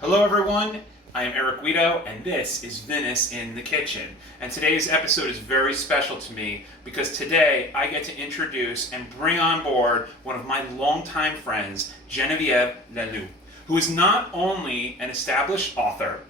Hello everyone, I am Eric Guido and this is Vinous in the Kitchen. And today's episode is very special to me because today I get to introduce and bring on board one of my longtime friends, Genevieve Leloup, who is not only an established author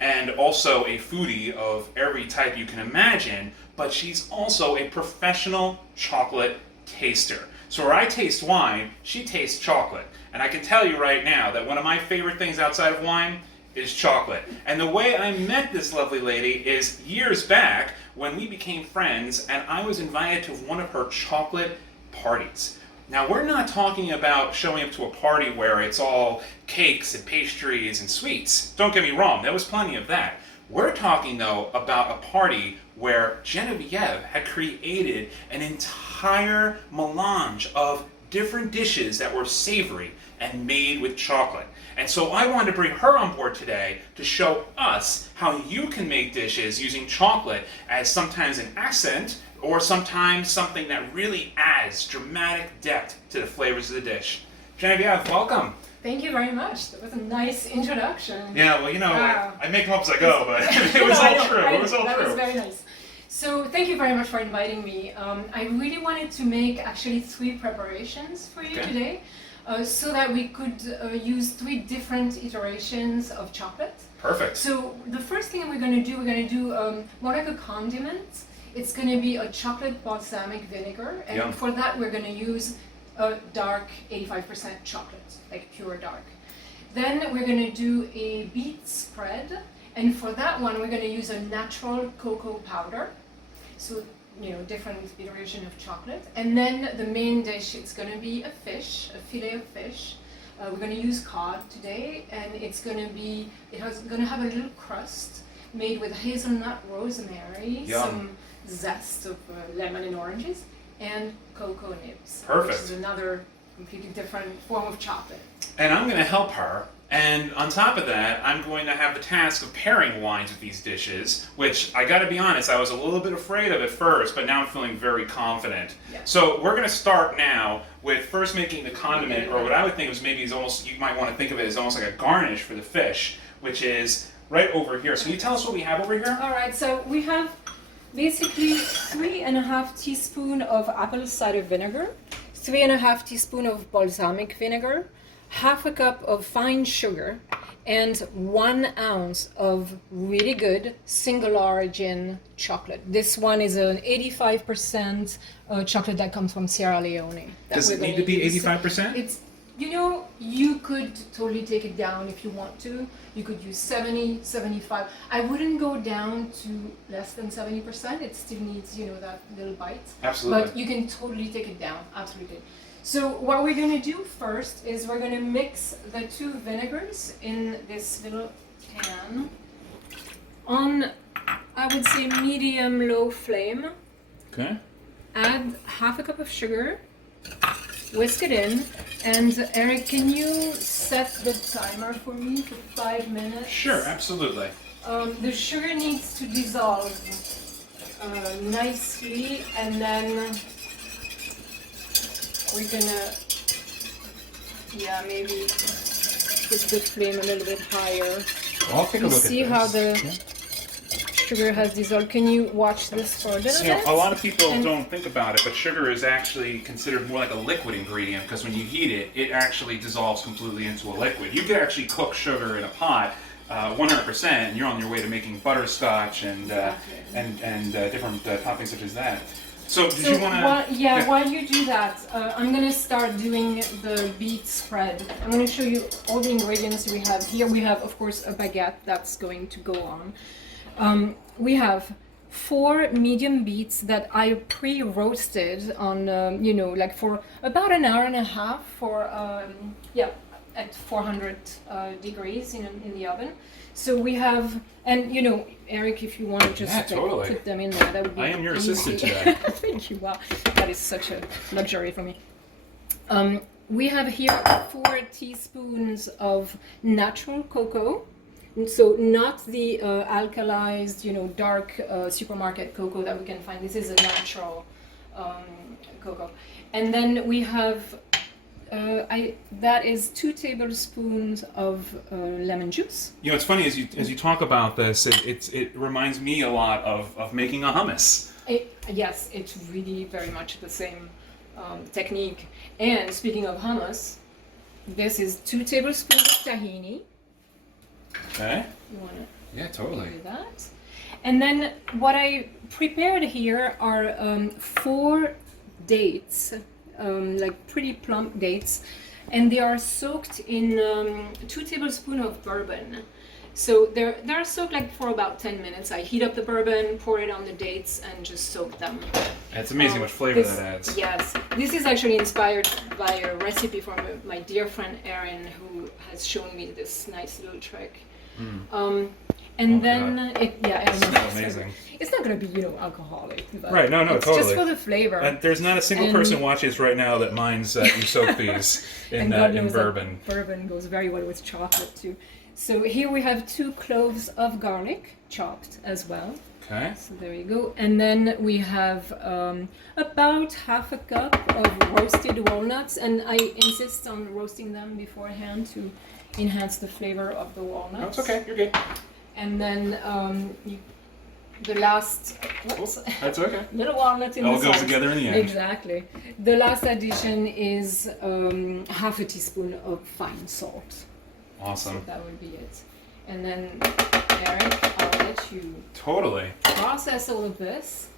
and also a foodie of every type you can imagine, but she's also a professional chocolate taster. So where I taste wine, she tastes chocolate. And I can tell you right now that one of my favorite things outside of wine is chocolate. And the way I met this lovely lady is years back when we became friends and I was invited to one of her chocolate parties. Now we're not talking about showing up to a party where it's all cakes and pastries and sweets. Don't get me wrong, there was plenty of that. We're talking though about a party where Genevieve had created an entire melange of different dishes that were savory and made with chocolate. And so I wanted to bring her on board today to show us how you can make dishes using chocolate as sometimes an accent or sometimes something that really adds dramatic depth to the flavors of the dish. Genevieve, welcome. Thank you very much. That was a nice introduction. Yeah, well, you know, Wow. I make them up as I go, but it was all true. It was all that true. was very nice. So thank you very much for inviting me. I really wanted to make actually 3 preparations for you today so that we could use 3 different iterations of chocolate. Perfect. So the first thing we're going to do more like a condiment. It's going to be a chocolate balsamic vinegar, and Yum. for that we're going to use a dark 85% chocolate, like pure dark. Then we're going to do a beet spread, and for that one we're going to use a natural cocoa powder. So, you know, different iteration of chocolate. And then the main dish, it's going to be a fish, a fillet of fish. We're going to use cod today, and it's going to have a little crust made with hazelnut, rosemary, Yum. some zest of lemon and oranges, and cocoa nibs. Perfect. Which is another completely different form of chocolate. And I'm going to help her. And on top of that, I'm going to have the task of pairing wines with these dishes, which I got to be honest, I was a little bit afraid of at first, but now I'm feeling very confident. Yeah. So we're going to start now with first making the condiment, or what I would think is maybe is almost, you might want to think of it as almost like a garnish for the fish, which is right over here. So can you tell us what we have over here? All right, so we have basically 3.5 teaspoons of apple cider vinegar, 3.5 teaspoons of balsamic vinegar, half a cup of fine sugar, and 1 ounce of really good single origin chocolate. This one is an 85% chocolate that comes from Sierra Leone. Does it need to be 85%? It's, you know, you could totally take it down if you want to. You could use 70, 75. I wouldn't go down to less than 70%. It still needs, you know, that little bite. Absolutely. But you can totally take it down, absolutely. So what we're going to do first is we're going to mix the 2 vinegars in this little can on, I would say, medium-low flame. Okay. Add half a cup of sugar, whisk it in, and Eric, can you set the timer for me for 5 minutes? Sure, absolutely. The sugar needs to dissolve nicely, and then we're gonna, maybe put the flame a little bit higher. I'll take a You look see at how this. the sugar has dissolved. Can you watch this for a little You know, bit? a lot of people And- don't think about it, but sugar is actually considered more like a liquid ingredient because when you heat it, it actually dissolves completely into a liquid. You could actually cook sugar in a pot 100%, and you're on your way to making butterscotch and different toppings such as that. So, did you want to? While you do that, I'm going to start doing the beet spread. I'm going to show you all the ingredients we have. Here we have, of course, a baguette that's going to go on. We have 4 medium beets that I pre-roasted on, you know, like for about an hour and a half for, at 400 degrees in the oven. So we have, and you know, Eric, if you want to just totally. put them in there, that would be I am your easy. assistant today. Thank you. Wow, that is such a luxury for me. We have here 4 teaspoons of natural cocoa. So not the alkalized, you know, dark supermarket cocoa that we can find. This is a natural cocoa. And then we have that is 2 tablespoons of lemon juice. You know, it's funny as you talk about this, it reminds me a lot of making a hummus. Yes, it's really very much the same technique. And speaking of hummus, this is 2 tablespoons of tahini. Okay. You want to Yeah, totally. do that. And then what I prepared here are 4 dates, like pretty plump dates, and they are soaked in 2 tablespoons of bourbon. So they're soaked like for about 10 minutes. I heat up the bourbon, pour it on the dates, and just soak them. It's amazing what flavor that adds. Yes, this is actually inspired by a recipe from my dear friend Erin, who has shown me this nice little trick. And then I know. Smells amazing. It's not going to be, alcoholic. But Right, no, it's totally. just for the flavor. There's not a single person watching this right now that minds that you soak these in bourbon. Bourbon goes very well with chocolate too. So here we have 2 cloves of garlic, chopped as well. Okay. So there you go. And then we have about half a cup of roasted walnuts, and I insist on roasting them beforehand to enhance the flavor of the walnuts. No, it's okay. You're good. And then the last That's okay. little walnut in It all the goes sauce. together in the end. Exactly. The last addition is half a teaspoon of fine salt. Awesome. So that would be it. And then, Eric, I'll let you Totally. process all of this.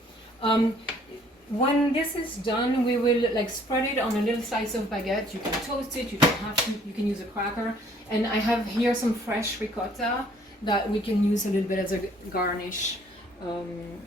When this is done, we will spread it on a little slice of baguette. You can toast it. You don't have to. You can use a cracker. And I have here some fresh ricotta that we can use a little bit as a garnish.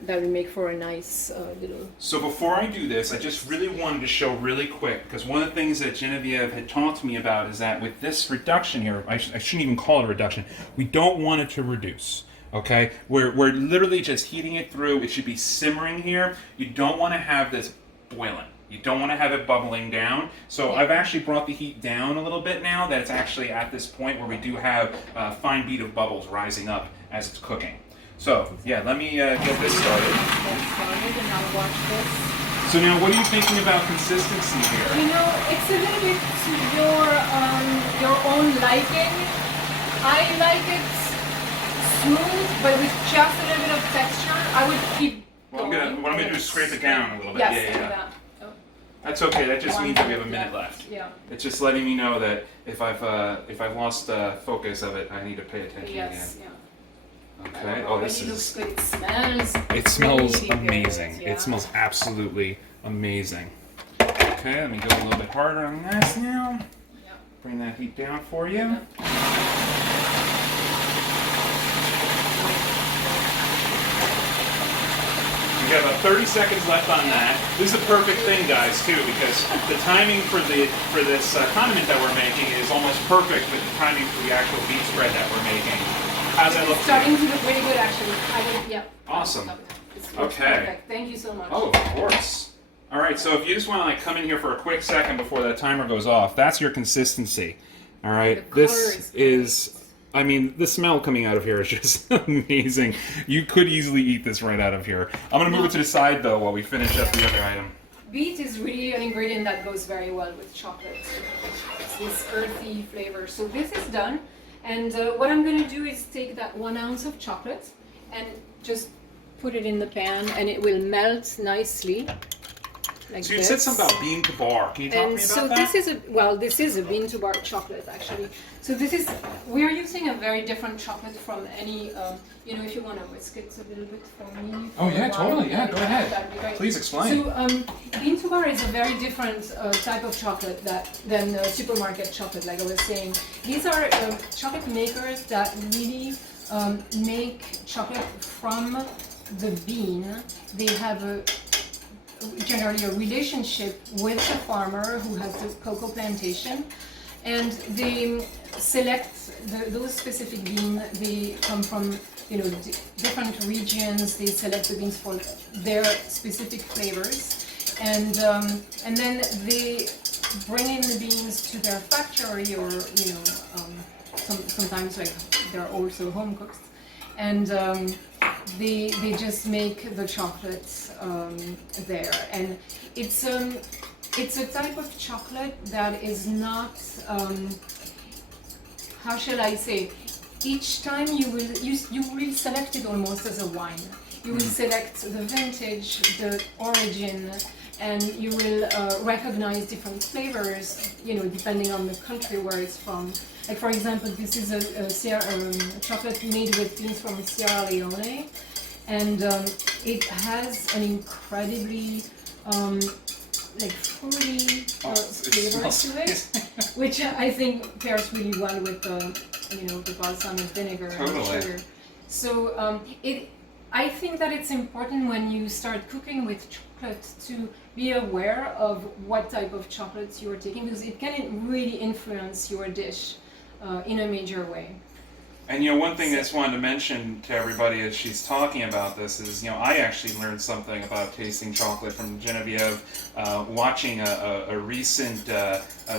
That will make for a nice little... So before I do this, I just really wanted to show really quick, because one of the things that Genevieve had talked to me about is that with this reduction here, I shouldn't even call it a reduction, we don't want it to reduce. Okay, we're literally just heating it through. It should be simmering here. You don't want to have this boiling. You don't want to have it bubbling down. So I've actually brought the heat down a little bit now that it's actually at this point where we do have a fine bead of bubbles rising up as it's cooking. So yeah, let me get this started. Get started and I'll watch this. So now, what are you thinking about consistency here? It's a little bit to your own liking. I like it smooth, but with just a little bit of texture. I would keep Well, going. what I'm gonna do is scrape it down a little bit. Yes, Yeah. do that. Oh. That's okay. That just means that we have a minute left. left. Yeah. It's just letting me know that if I've lost focus of it, I need to pay attention Yes. again. Yeah. Okay. Oh, this it looks is. good. It smells. It smells really good, amazing. yeah. It smells absolutely amazing. Okay, let me go a little bit harder on this now. Yeah. Bring that heat down for you. We have about 30 seconds left on that. This is a perfect thing, guys, too, because the timing for this condiment that we're making is almost perfect with the timing for the actual beet spread that we're making. How's that look? It's starting to look really good, actually. Awesome. It's Okay. Perfect. Thank you so much. Oh, of course. All right, so if you just want to come in here for a quick second before that timer goes off, that's your consistency. All right, The color this is I mean, the smell coming out of here is just amazing. You could easily eat this right out of here. I'm going to move it to the side, though, while we finish up the other item. Beet is really an ingredient that goes very well with chocolate. It's this earthy flavor. So this is done. And what I'm going to do is take that 1 ounce of chocolate and just put it in the pan, and it will melt nicely. Like So you this. said something about bean to bar. Can you talk to me And about so that? this is a bean to bar chocolate, actually. So we're using a very different chocolate from any, if you want to whisk it a little bit for me. Oh, yeah, for a while, totally. Yeah, go ahead. that'd be great. Please explain. So bean to bar is a very different type of chocolate than supermarket chocolate, like I was saying. These are chocolate makers that really make chocolate from the bean. They have generally a relationship with the farmer who has the cocoa plantation, and they select those specific beans. They come from different regions. They select the beans for their specific flavors, and then they bring in the beans to their factory, or sometimes they're also home cooked, and they just make the chocolate there, and it's It's a type of chocolate that is not, how shall I say, each time you will select it almost as a wine. You will select the vintage, the origin, and you will recognize different flavors, depending on the country where it's from. Like for example, this is a chocolate made with beans from Sierra Leone, and it has an incredibly fruity flavor to it, which I think pairs really well with the balsamic vinegar and sugar. So I think that it's important when you start cooking with chocolate to be aware of what type of chocolates you are taking, because it can really influence your dish in a major way. And one thing I just wanted to mention to everybody as she's talking about this is, I actually learned something about tasting chocolate from Genevieve watching a recent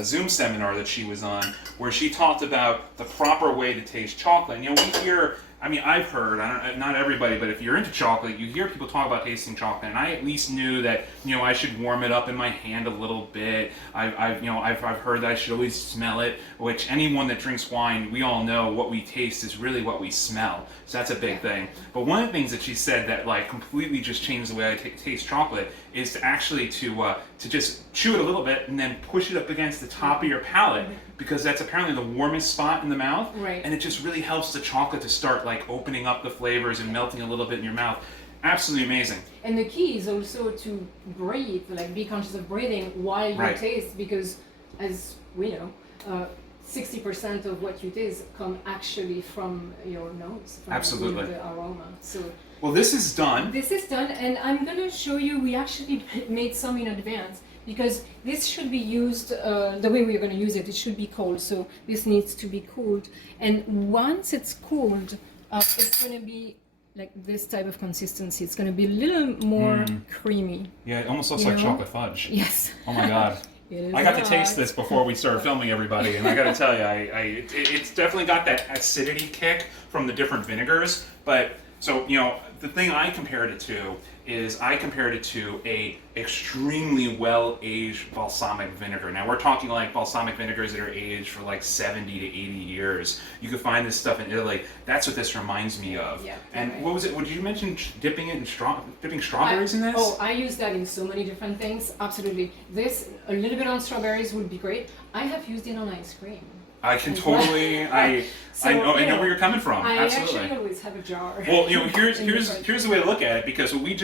Zoom seminar that she was on, where she talked about the proper way to taste chocolate. And, we hear, I've heard, not everybody, but if you're into chocolate, you hear people talk about tasting chocolate, and I at least knew that, I should warm it up in my hand a little bit. I've heard that I should always smell it, which anyone that drinks wine, we all know what we taste is really what we smell. So that's a big thing. But one of the things that she said that completely just changed the way I taste chocolate is to actually to just chew it a little bit and then push it up against the top of your palate, because that's apparently the warmest spot in the mouth. Right. And it just really helps the chocolate to start opening up the flavors and melting a little bit in your mouth. Absolutely amazing. And the key is also to breathe, be conscious of breathing while you taste, because as we know, 60% of what you taste come actually from your nose, from Absolutely. The aroma. So well, this is done. This is done, and I'm going to show you, we actually made some in advance, because this should be used, the way we're going to use it, it should be cold, so this needs to be cooled. And once it's cooled, it's going to be like this type of consistency. It's going to be a little more creamy. Yeah, it almost looks like chocolate fudge. Yes. Oh my God. I got to taste this before we started filming, everybody, and I got to tell you, it's definitely got that acidity kick from the different vinegars. But so the thing I compared it to is a extremely well-aged balsamic vinegar. Now we're talking balsamic vinegars that are aged for 70 to 80 years. You can find this stuff in Italy. That's what this reminds me of. Yeah. And what was it? What did you mention? Dipping it in dipping strawberries in this? Oh, I use that in so many different things. Absolutely. This a little bit on strawberries would be great. I have used it on ice cream. I can totally. I know where you're coming from. I Absolutely. actually always have a jar. Well, here's the way to look at it, because what we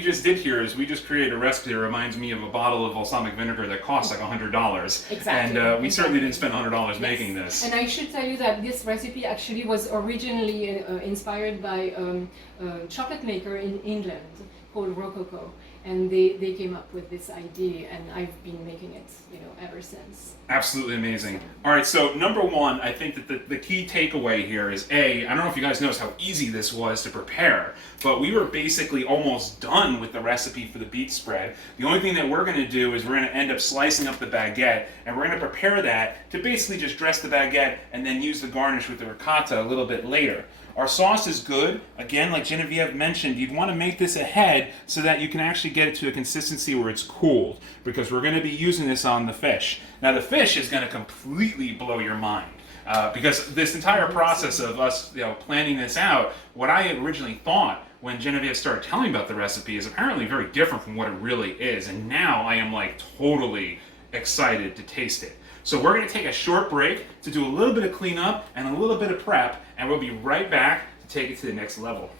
just did here is we just created a recipe that reminds me of a bottle of balsamic vinegar that costs $100. Exactly. And we certainly didn't spend $100 making this. And I should tell you that this recipe actually was originally inspired by a chocolate maker in England called Rococo. And they came up with this idea, and I've been making it, ever since. Absolutely amazing. All right, so number one, I think that the key takeaway here is I don't know if you guys noticed how easy this was to prepare, but we were basically almost done with the recipe for the beet spread. The only thing that we're going to do is we're going to end up slicing up the baguette, and we're going to prepare that to basically just dress the baguette and then use the garnish with the ricotta a little bit later. Our sauce is good. Again, like Genevieve mentioned, you'd want to make this ahead so that you can actually get it to a consistency where it's cooled, because we're going to be using this on the fish. Now, the fish is going to completely blow your mind, because this entire process of us planning this out, what I had originally thought when Genevieve started telling me about the recipe is apparently very different from what it really is. And now I am totally excited to taste it. So we're going to take a short break to do a little bit of cleanup and a little bit of prep, and we'll be right back to take it to the next level.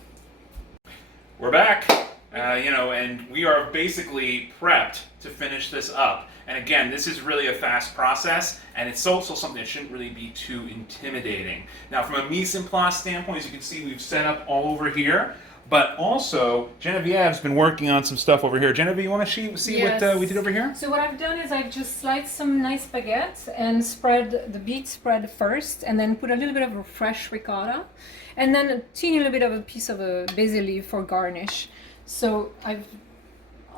We're back, and we are basically prepped to finish this up. And again, this is really a fast process, and it's also something that shouldn't really be too intimidating. Now, from a mise en place standpoint, as you can see, we've set up all over here. But also, Genevieve's been working on some stuff over here. Genevieve, you want to see what we did over here? So what I've done is I've just sliced some nice baguettes and spread the beet spread first, and then put a little bit of a fresh ricotta, and then a teeny little bit of a piece of a basil leaf for garnish. So I've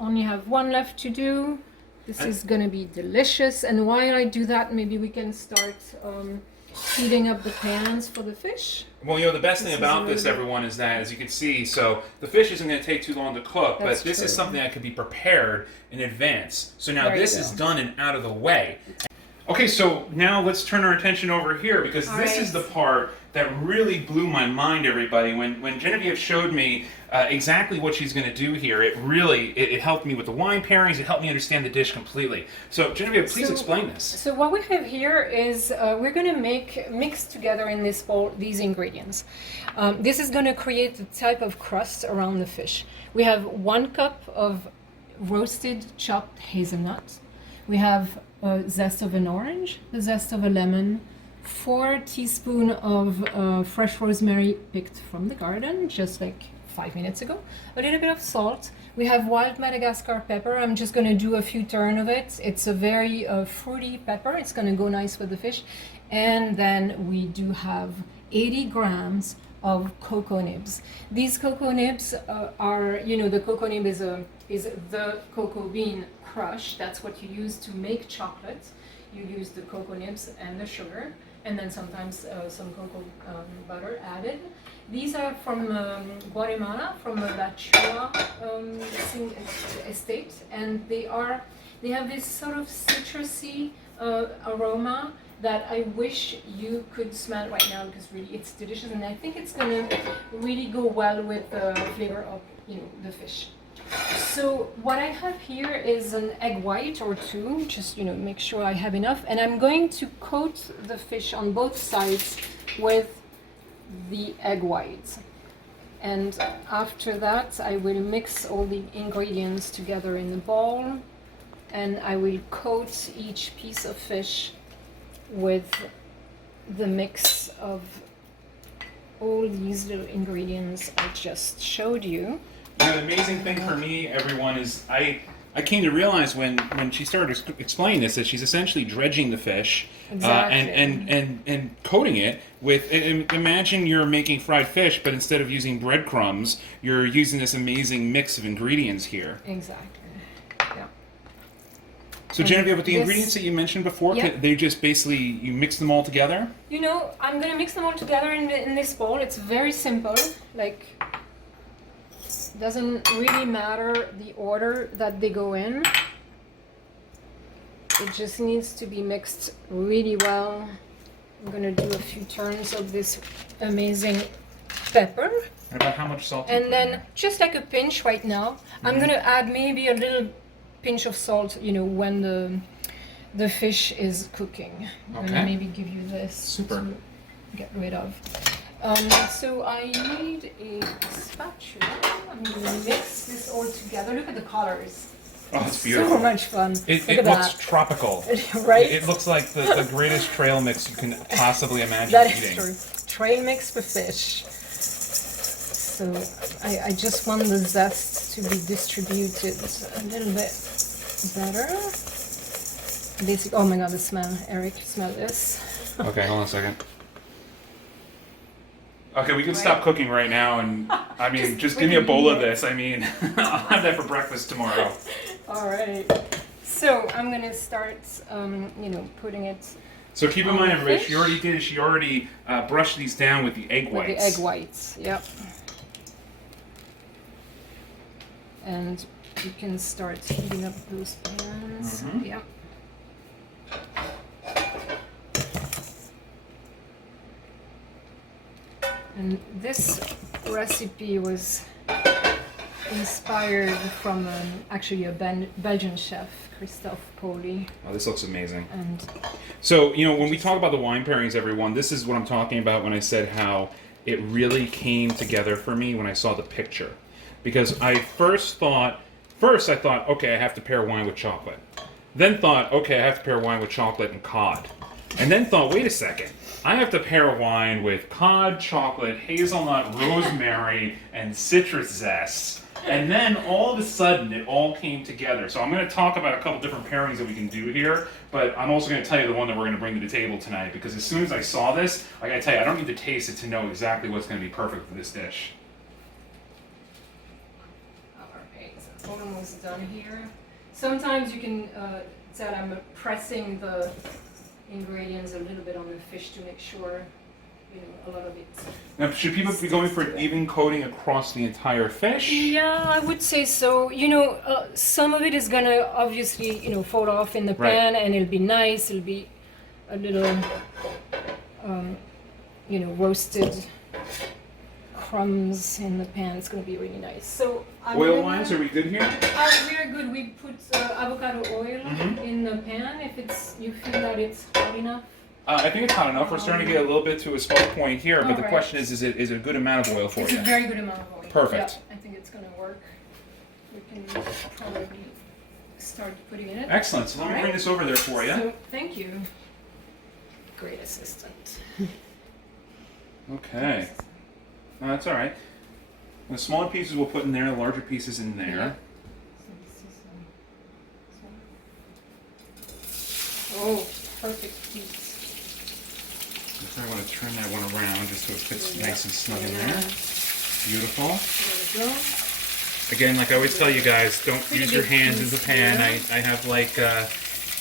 only have one left to do. This is going to be delicious. And while I do that, maybe we can start heating up the pans for the fish. Well, you know, the best thing This is about really this, good. everyone, is that, as you can see, so the fish isn't going to take too long to cook, That's but this is true. something that can be prepared in advance. So now There you this is go. done and out of the way. Okay, so now let's turn our attention over here, because All this right. is the part that really blew my mind, everybody. When Genevieve showed me exactly what she's going to do here, it helped me with the wine pairings. It helped me understand the dish completely. So Genevieve, please explain this. So what we have here is we're going to mix together in this bowl these ingredients. This is going to create a type of crust around the fish. We have 1 cup of roasted chopped hazelnut. We have a zest of an orange, the zest of a lemon, 4 teaspoons of fresh rosemary picked from the garden, just like 5 minutes ago. A little bit of salt. We have wild Madagascar pepper. I'm just going to do a few turns of it. It's a very fruity pepper. It's going to go nice with the fish. And then we do have 80 grams of cocoa nibs. These cocoa nibs are, you know, the cocoa nib is the cocoa bean crush. That's what you use to make chocolate. You use the cocoa nibs and the sugar, and then sometimes some cocoa butter added. These are from Guatemala, from La Chua estate, and they have this sort of citrusy aroma that I wish you could smell right now, because really it's delicious, and I think it's gonna really go well with the flavor of, you know, the fish. So what I have here is an egg white or 2, just, you know, make sure I have enough, and I'm going to coat the fish on both sides with the egg white. And after that I will mix all the ingredients together in the bowl, and I will coat each piece of fish with the mix of all these little ingredients I just showed you. You know, the amazing thing for me, everyone, is I came to realize when she started explaining this that she's essentially dredging the fish Exactly. and coating it with. Imagine you're making fried fish, but instead of using breadcrumbs, you're using this amazing mix of ingredients here. Exactly. Yeah. So And Genevieve, with the this- ingredients that you mentioned before, Yeah. they just basically you mix them all together. You know, I'm gonna mix them all together in this bowl. It's very simple. Like, doesn't really matter the order that they go in. It just needs to be mixed really well. I'm gonna do a few turns of this amazing pepper, And about how much salt? and then just like a pinch right now. I'm gonna add maybe a little pinch of salt, you know, when the fish is cooking. I'm Okay. gonna maybe give you this Super. to get rid of. So I need a spatula. I'm gonna mix this all together. Look at the colors. Oh, it's beautiful. So much fun. It Look at looks that. tropical. Right? It looks like the greatest trail mix you can possibly imagine That is eating. true. Trail mix for fish. So I just want the zest to be distributed a little bit better. Oh my god, the smell. Eric, smell this. Okay, hold on a second. Okay, we can Right. stop cooking right now, and I mean, just give me a bowl of this. I mean, I'll have that for breakfast tomorrow. All right. So I'm gonna start, you know, putting it So keep in On mind, the everybody, fish? she already brushed these down with the egg with whites. the egg whites. Yep. And you can start heating up those pans. Mhm. Yep. And this recipe was inspired from actually a Belgian chef, Christophe Poli. Oh, this looks amazing. And So, you know, when we talk about the wine pairings, everyone, this is what I'm talking about when I said how it really came together for me when I saw the picture. Because I first thought, okay, I have to pair wine with chocolate. Then thought, okay, I have to pair wine with chocolate and cod. And then thought, wait a second, I have to pair wine with cod, chocolate, hazelnut, rosemary, and citrus zest. And then all of a sudden, it all came together. So I'm going to talk about a couple different pairings that we can do here, but I'm also going to tell you the one that we're going to bring to the table tonight, because as soon as I saw this, I got to tell you, I don't need to taste it to know exactly what's going to be perfect for this dish. alright, so almost done here. Sometimes you can tell I'm pressing the ingredients a little bit on the fish to make sure, you know, a lot of it. Now, should people be going for an even coating across the entire fish? Yeah, I would say so. You know, some of it is gonna obviously, you know, fall off in the Right. pan, and it'll be nice. It'll be a little, you know, roasted crumbs in the pan. It's gonna be really nice. So Oil-wise, are we good here? we are good. We put avocado oil in the pan. If you feel that it's hot enough. I think it's hot enough. We're starting to get a little bit to a swell point here, but the Alright. question is it a good amount of oil for It's you? a very good amount of oil. Perfect. Yeah, I think it's gonna work. We can probably start putting it in. Excellent. So let me Alright. bring this over there for you. So, thank you. Great assistant. Okay. No, that's all right. The smaller pieces we'll put in there, the larger pieces in there. Yeah. Oh, perfect piece. I want to turn that one around just so it fits nice and snug in Yeah. there. Beautiful. There we go. Again, like I always tell you guys, don't Pretty use your big hands in piece the pan. here. I have like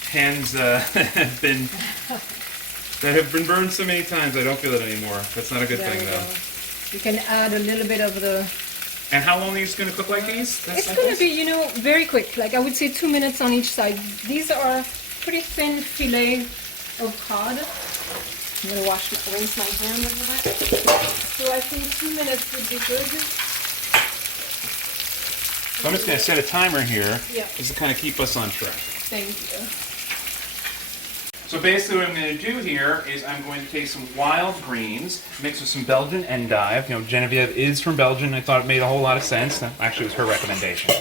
hands that have been burned so many times I don't feel it anymore. That's not a good There thing we though. go. You can add a little bit of the. And how long are these going to cook like these? It's going to be, you know, very quick. Like I would say 2 minutes on each side. These are pretty thin fillet of cod. I'm going to rinse my hand over that. So I think 2 minutes would be good. So I'm just going to set a timer here Yeah. just to kind of keep us on track. Thank you. So basically what I'm going to do here is I'm going to take some wild greens, mixed with some Belgian endive. You know, Genevieve is from Belgium. I thought it made a whole lot of sense. Actually, it was her recommendation.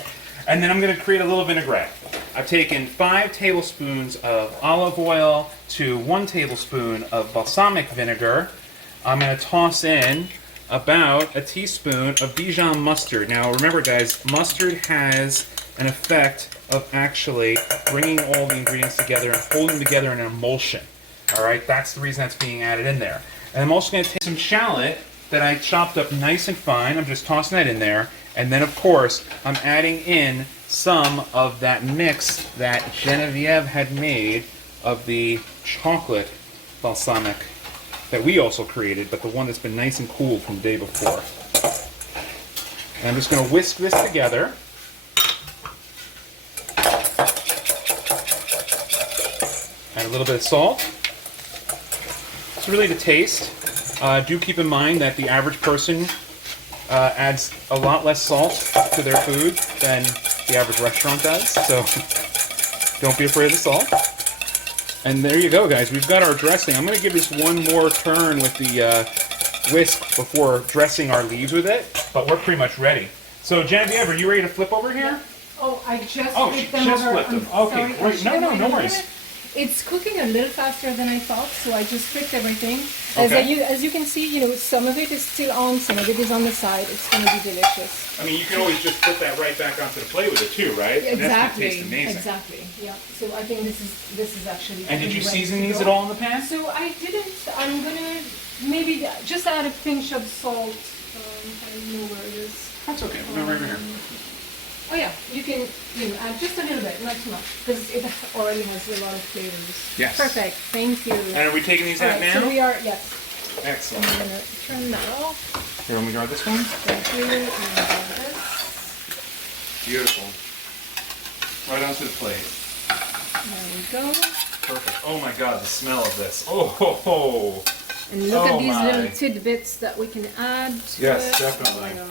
And then I'm going to create a little vinaigrette. I've taken 5 tablespoons of olive oil to 1 tablespoon of balsamic vinegar. I'm going to toss in about a teaspoon of Dijon mustard. Now remember guys, mustard has an effect of actually bringing all the ingredients together and holding them together in an emulsion. Alright, that's the reason that's being added in there. And I'm also going to take some shallot that I chopped up nice and fine. I'm just tossing that in there. And then of course, I'm adding in some of that mix that Genevieve had made of the chocolate balsamic that we also created, but the one that's been nice and cooled from the day before. And I'm just going to whisk this together. Add a little bit of salt. It's really to taste. Do keep in mind that the average person adds a lot less salt to their food than the average restaurant does, so don't be afraid of the salt. And there you go, guys. We've got our dressing. I'm going to give this one more turn with the whisk before dressing our leaves with it, but we're pretty much ready. So Genevieve, are you ready to flip over here? Oh, I just she flipped them just over. flipped them. I'm Okay, sorry. great. No worries. It's cooking a little faster than I thought, so I just flipped everything. As you can see, you know, some of it is still on, some of it is on the side. It's going to be delicious. I mean, you can always just put that right back onto the plate with it too, right? And that's Exactly. gonna taste amazing. Exactly. Yeah. So I think this is actually. And did you ready season to these go. at all in the pan? So I didn't. I'm gonna maybe just add a pinch of salt. I don't know where it is. That's okay. We'll go right over here. Oh yeah, you can add just a little bit, not too much, because it already has a lot of flavors. Yes. Perfect. Thank you. And are we taking these All out right, now? so we are, yes. Excellent. I'm gonna turn that off. Here, let me grab this one. Thank you. And grab this. Beautiful. Right onto the plate. There we go. Perfect. Oh my God, the smell of this. Oh ho ho. And look at these my. little tidbits that we can add to Yes, it. definitely. Oh my God.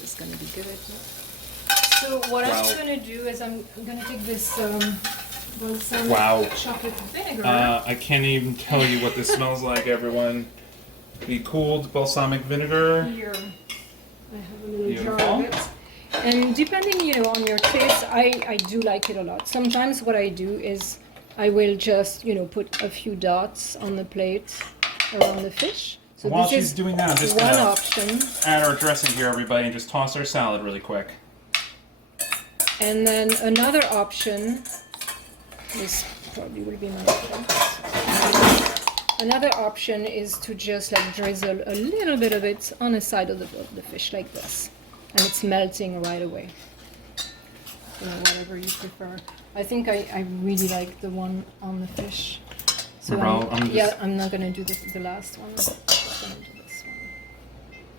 This is gonna be good. So what Wow. I'm gonna do is I'm gonna take this balsamic Wow. chocolate vinegar. I can't even tell you what this smells like, everyone. The cooled balsamic vinegar. Here, I have a little jar Beautiful. of it. And depending, you know, on your taste, I do like it a lot. Sometimes what I do is I will just, you know, put a few dots on the plate around the fish. So While this she's is doing that, I'm just one gonna option. add our dressing here, everybody, and just toss our salad really quick. And then another option, this probably will be my plate. Another option is to just like drizzle a little bit of it on the side of the fish like this. And it's melting right away. So whatever you prefer. I think I really like the one on the fish. So I'm not gonna do the last one. I'm gonna do this one.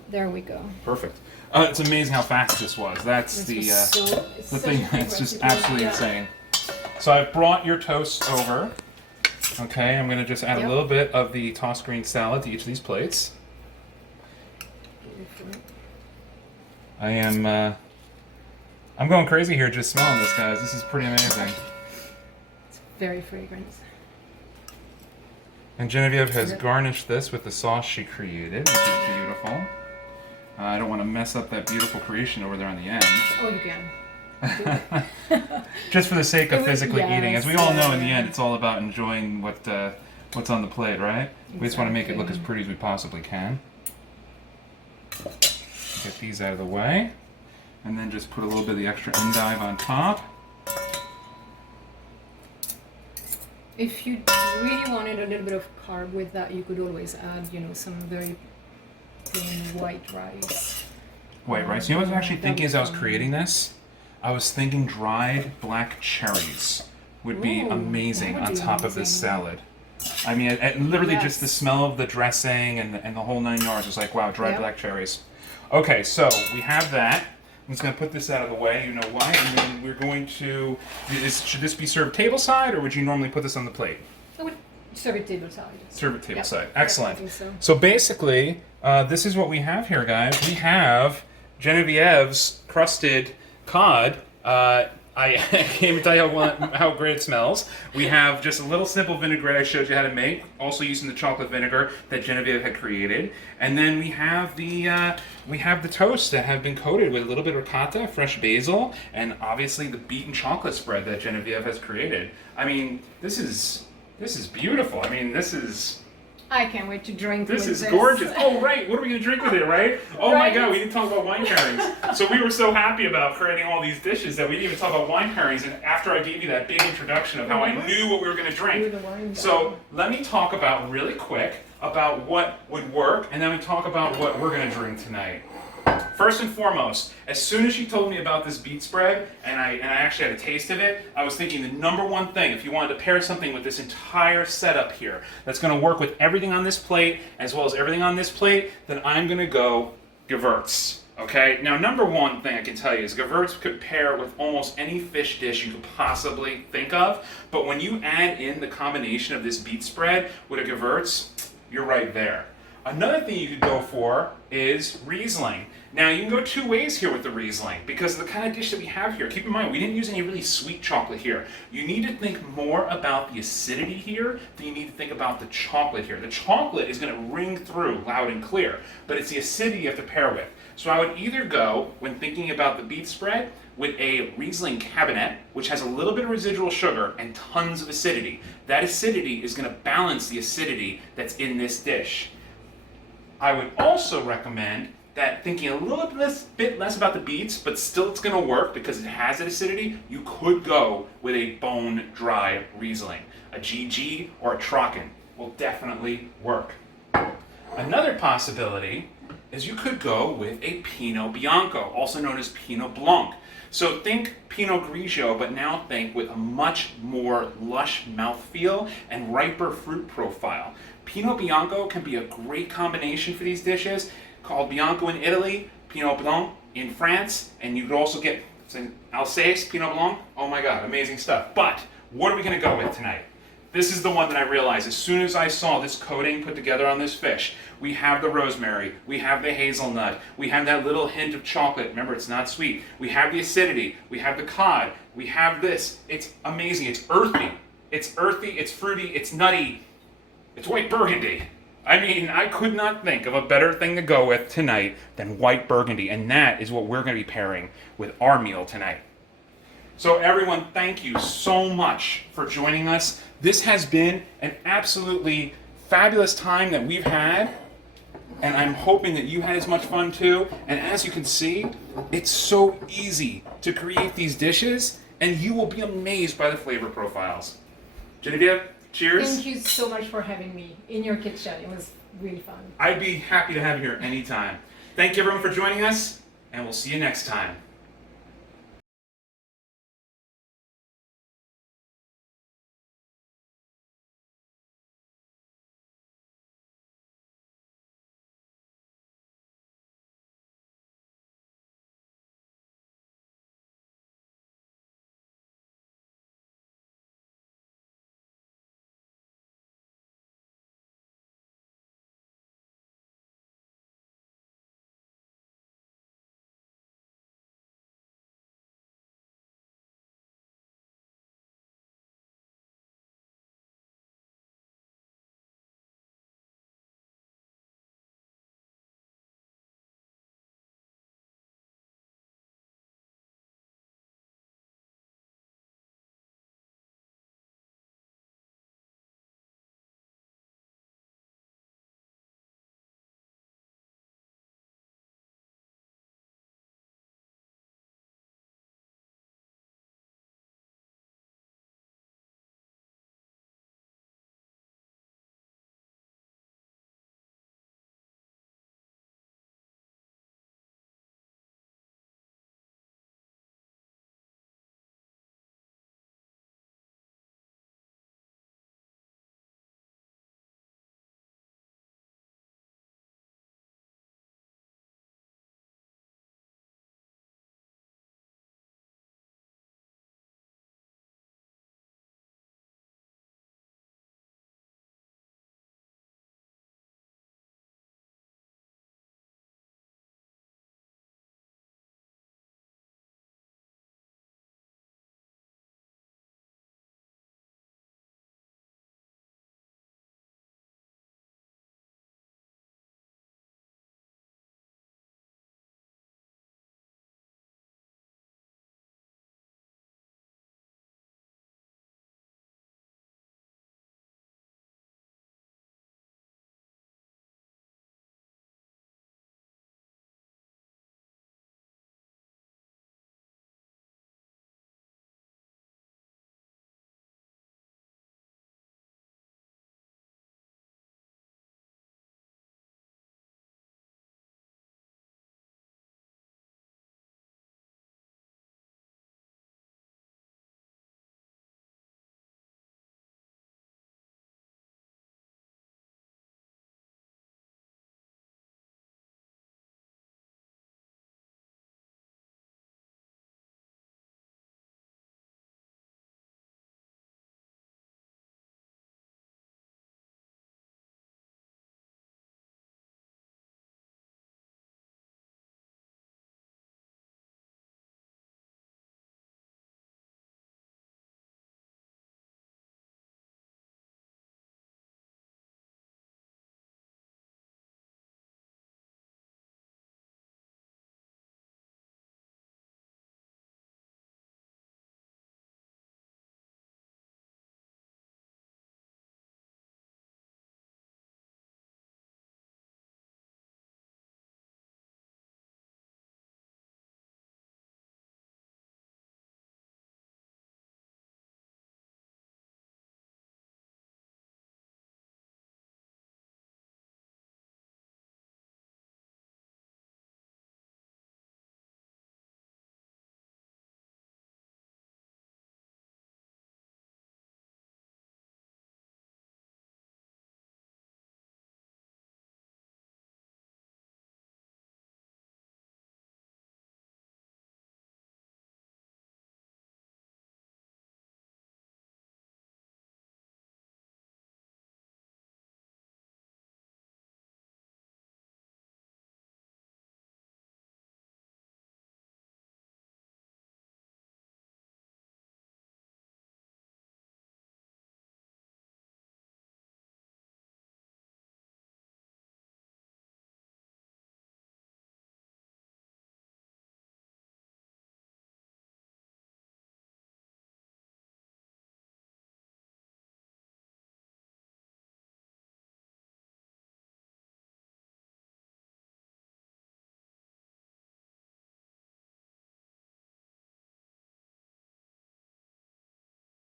There we go. Perfect. It's amazing how fast this was. That's the thing that's just absolutely insane. So I've brought your toast over. Okay, I'm gonna just add a little bit of the tossed green salad to each of these plates. I'm going crazy here just smelling this, guys. This is pretty amazing. It's very fragrant. And Genevieve has garnished this with the sauce she created, which is beautiful. I don't want to mess up that beautiful creation over there on the end. Oh, you can. Just for the sake of physically eating. As we all know, in the end, it's all about enjoying what's on the plate, right? Exactly. We just want to make it look as pretty as we possibly can. Get these out of the way. And then just put a little bit of the extra endive on top. If you really wanted a little bit of carb with that, you could always add, some very plain white rice. White rice. You know what I was actually thinking as I was creating this? I was thinking dried black cherries would be amazing on top of this salad. I mean, literally just the smell of the dressing and the whole 9 yards was like, wow, dried black cherries. Okay, so we have that. I'm just going to put this out of the way, you know why, and then we're going to, should this be served tableside, or would you normally put this on the plate? I would serve it tableside. Serve it tableside, excellent. I think So basically, this is what we have here, guys. We have Genevieve's crusted cod. I can't even tell you how great it smells. We have just a little simple vinaigrette I showed you how to make, also using the chocolate vinegar that Genevieve had created. And then we have the toast that have been coated with a little bit of ricotta, fresh basil, and obviously the beet chocolate spread that Genevieve has created. I mean, this is beautiful. I mean, this is... I can't wait to drink with this. This is gorgeous. Oh, right. What are we going to drink with it, right? Oh, my God. We didn't talk about wine pairings. So we were so happy about creating all these dishes that we didn't even talk about wine pairings. And after I gave you that big introduction of how I knew what we were going to drink. So let me talk about really quick about what would work, and then we talk about what we're going to drink tonight. First and foremost, as soon as she told me about this beet spread, and I actually had a taste of it, I was thinking the number one thing, if you wanted to pair something with this entire setup here, that's going to work with everything on this plate, as well as everything on this plate, then I'm going to go Gewürz. Okay? Now, number one thing I can tell you is Gewürz could pair with almost any fish dish you could possibly think of, but when you add in the combination of this beet spread with a Gewürz, you're right there. Another thing you could go for is Riesling. Now, you can go two ways here with the Riesling because of the kind of dish that we have here. Keep in mind, we didn't use any really sweet chocolate here. You need to think more about the acidity here than you need to think about the chocolate here. The chocolate is going to ring through loud and clear, but it's the acidity you have to pair with. So I would either go, when thinking about the beet spread, with a Riesling Cabernet, which has a little bit of residual sugar and tons of acidity. That acidity is going to balance the acidity that's in this dish. I would also recommend that thinking a little bit less about the beets, but still it's going to work because it has that acidity, you could go with a bone-dry Riesling. A GG or a Trocken will definitely work. Another possibility is you could go with a Pinot Bianco, also known as Pinot Blanc. So think Pinot Grigio, but now think with a much more lush mouthfeel and riper fruit profile. Pinot Bianco can be a great combination for these dishes, called Bianco in Italy, Pinot Blanc in France, and you could also get Alsace Pinot Blanc. Oh my God, amazing stuff. But what are we going to go with tonight? This is the one that I realized as soon as I saw this coating put together on this fish. We have the rosemary, we have the hazelnut, we have that little hint of chocolate. Remember, it's not sweet. We have the acidity, we have the cod, we have this. It's amazing. It's earthy. It's earthy, it's fruity, it's nutty. It's white burgundy. I mean, I could not think of a better thing to go with tonight than white burgundy, and that is what we're going to be pairing with our meal tonight. So everyone, thank you so much for joining us. This has been an absolutely fabulous time that we've had, and I'm hoping that you had as much fun too. And as you can see, it's so easy to create these dishes, and you will be amazed by the flavor profiles. Genevieve? Cheers. Thank you so much for having me in your kitchen. It was really fun. I'd be happy to have you here anytime. Thank you everyone for joining us, and we'll see you next time.